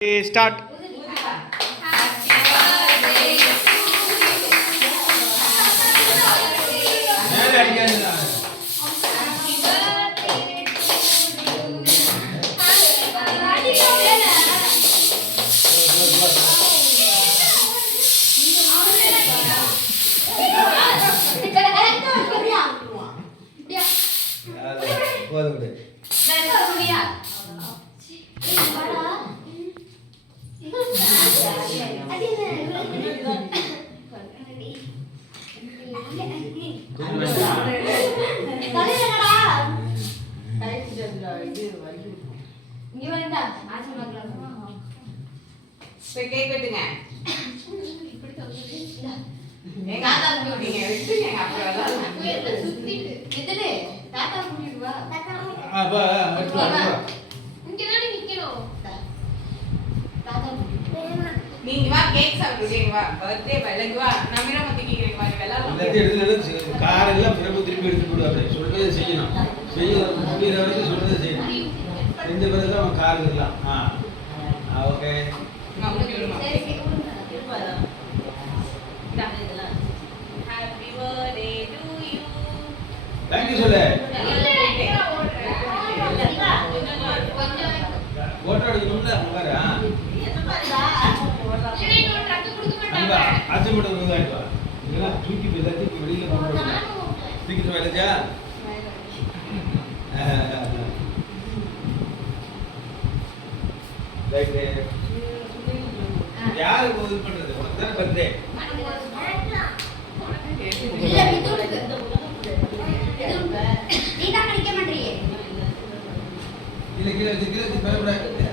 Start. நீங்க வா cake சாப்பிடுங்க வா பர்த்டே பலங்க வா நம்மிர மத்திக்கிறீங்க வா வெல்லம் எல்லாத்தையும் எடுத்து கார் எல்லாம் பிறகு திருப்பி எடுத்து போடு அப்படி சொல்றதை செய்யணும் முடிகிற வரைக்கும் சொல்றதை செய்யணும் செஞ்ச பிறகு தான் அவன் கார் இருக்கலாம் okay happy birthday to you thank you சொல்லு போட்டோ எடுக்கணும்ல பாரு ஆச்சு மட்டும் விவசாயிப்பா இதெல்லாம் தூக்கி எல்லாத்தையும் வெளியில போடுறோம் தூக்கிட்டு வேலைச்சா யாருக்கு உதவி பண்றது உனக்கு தானே பர்த்டே இல்ல கீழே பயப்படாது